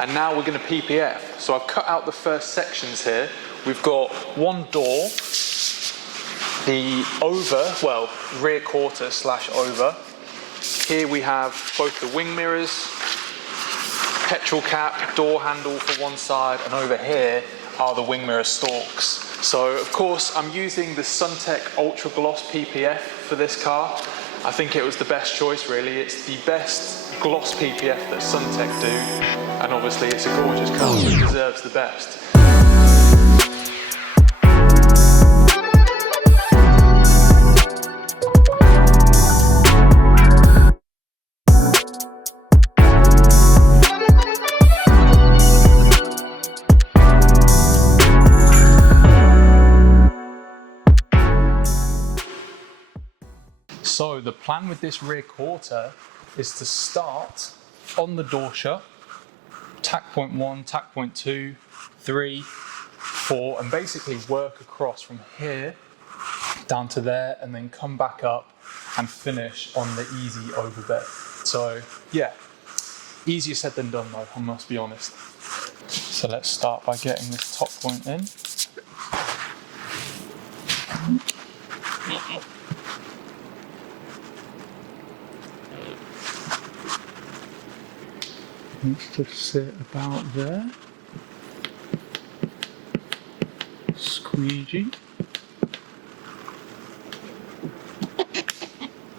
And now we're going to PPF. So I've cut out the first sections here. We've got one door, the over, well, rear quarter / over. Here we have both the wing mirrors, petrol cap, door handle for one side, and over here are the wing mirror stalks. So of course I'm using the SunTek Ultra Gloss PPF for this car. I think it was the best choice really. It's the best gloss PPF that SunTek do, and obviously it's a gorgeous car, so it deserves the best. So the plan with this rear quarter is to start on the door shut, tack point 1, tack point 2, 3, 4, and basically work across from here down to there, and then come back up and finish on the easy overbed. So yeah, easier said than done though, I must be honest. So let's start by getting this top point in. Let's just sit about there. Squeegee.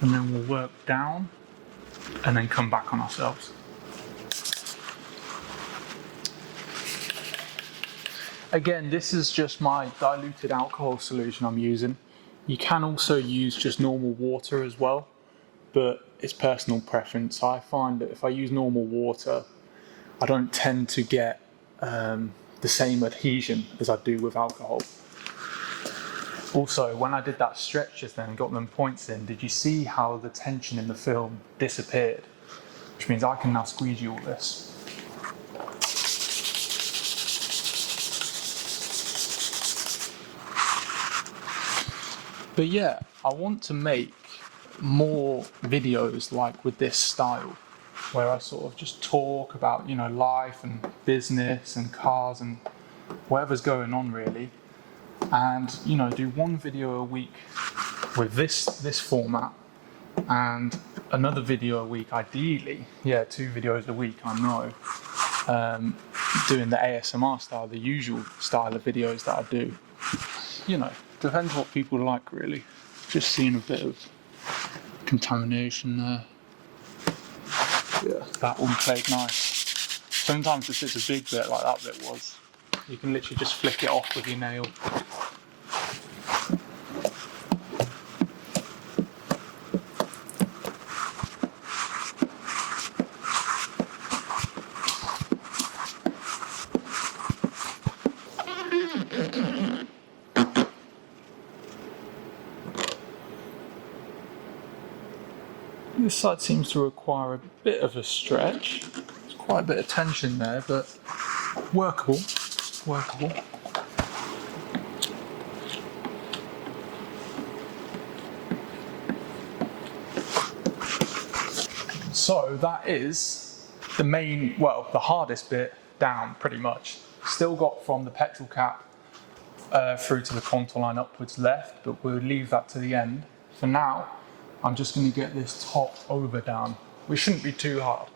And then we'll work down and then come back on ourselves. Again, this is just my diluted alcohol solution I'm using. You can also use just normal water as well, but it's personal preference. I find that if I use normal water, I don't tend to get the same adhesion as I do with alcohol. Also, when I did that stretch just then and got them points in, did you see how the tension in the film disappeared? Which means I can now squeegee all this. But yeah, I want to make more videos like with this style, where I sort of just talk about, you know, life and business and cars and whatever's going on really, and you know, do one video a week with this format, and another video a week ideally, yeah, 2 videos a week, I know, doing the ASMR style, the usual style of videos that I do. You know, depends what people like really. Just seeing a bit of contamination there. Yeah, that one played nice. Sometimes if it's a big bit like that bit was, you can literally just flick it off with your nail. This side seems to require a bit of a stretch. There's quite a bit of tension there, but workable, workable. So that is the main, well, the hardest bit down pretty much. Still got from the petrol cap through to the contour line upwards left, but we'll leave that to the end. For now, I'm just going to get this top over down, which shouldn't be too hard.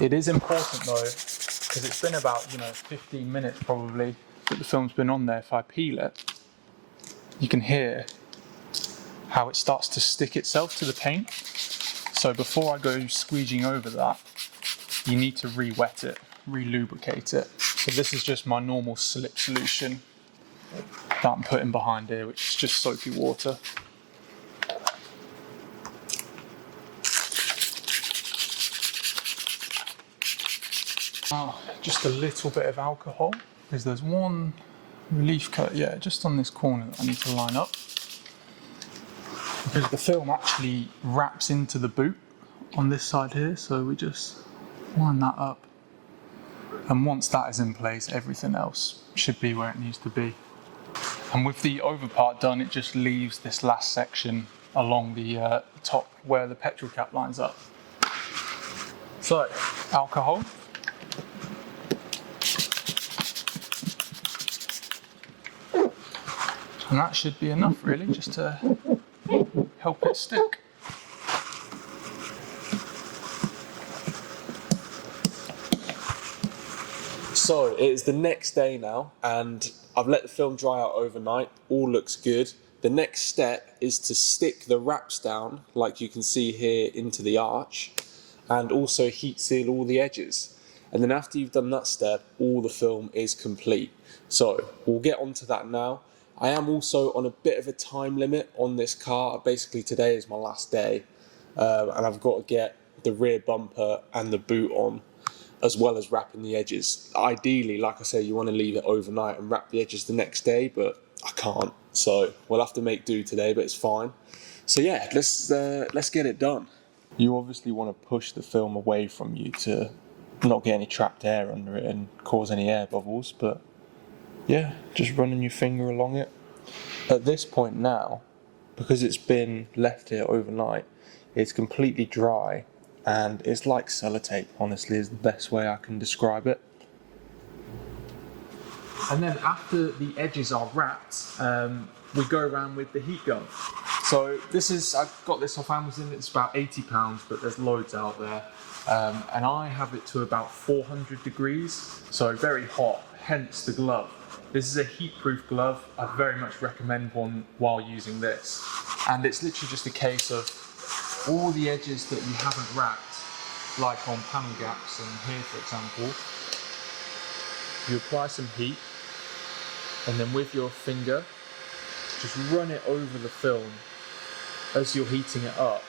It is important though, because it's been about, you know, 15 minutes probably that the film's been on there. If I peel it, you can hear how it starts to stick itself to the paint. So before I go squeegeeing over that, you need to re-wet it, re-lubricate it. So this is just my normal slip solution that I'm putting behind here, which is just soapy water. Now, just a little bit of alcohol, because there's one relief cut, yeah, just on this corner that I need to line up. Because the film actually wraps into the boot on this side here, so we just line that up. And once that is in place, everything else should be where it needs to be. And with the over part done, it just leaves this last section along the top where the petrol cap lines up. So, alcohol. And that should be enough really, just to help it stick. So it is the next day now, and I've let the film dry out overnight. All looks good. The next step is to stick the wraps down, like you can see here, into the arch, and also heat seal all the edges. And then after you've done that step, all the film is complete. So we'll get onto that now. I am also on a bit of a time limit on this car. Basically today is my last day, and I've got to get the rear bumper and the boot on, as well as wrapping the edges. Ideally, like I say, you want to leave it overnight and wrap the edges the next day, but I can't. So we'll have to make do today, but it's fine. So yeah, let's get it done. You obviously want to push the film away from you to not get any trapped air under it and cause any air bubbles, but yeah, just running your finger along it. At this point now, because it's been left here overnight, it's completely dry, and it's like sellotape, honestly, is the best way I can describe it. And then after the edges are wrapped, we go around with the heat gun. So I got this off Amazon, it's about £80, but there's loads out there. And I have it to about 400 degrees, so very hot, hence the glove. This is a heat-proof glove. I very much recommend one while using this. And it's literally just a case of all the edges that you haven't wrapped, like on panel gaps and here for example, you apply some heat, and then with your finger, just run it over the film as you're heating it up,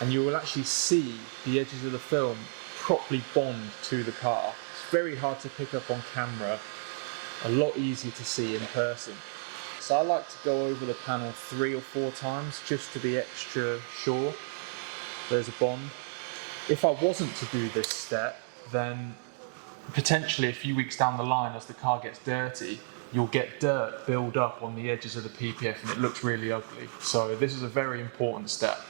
and you will actually see the edges of the film properly bond to the car. It's very hard to pick up on camera, a lot easier to see in person. So I like to go over the panel 3 or 4 times just to be extra sure there's a bond. If I wasn't to do this step, then potentially a few weeks down the line, as the car gets dirty, you'll get dirt build up on the edges of the PPF and it looks really ugly. So this is a very important step.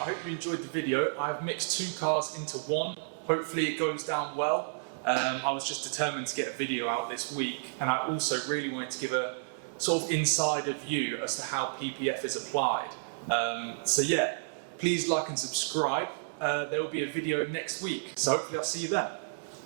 I hope you enjoyed the video. I've mixed 2 cars into one. Hopefully it goes down well. I was just determined to get a video out this week, and I also really wanted to give a sort of insider view as to how PPF is applied. So yeah, please like and subscribe. There will be a video next week, so hopefully I'll see you then.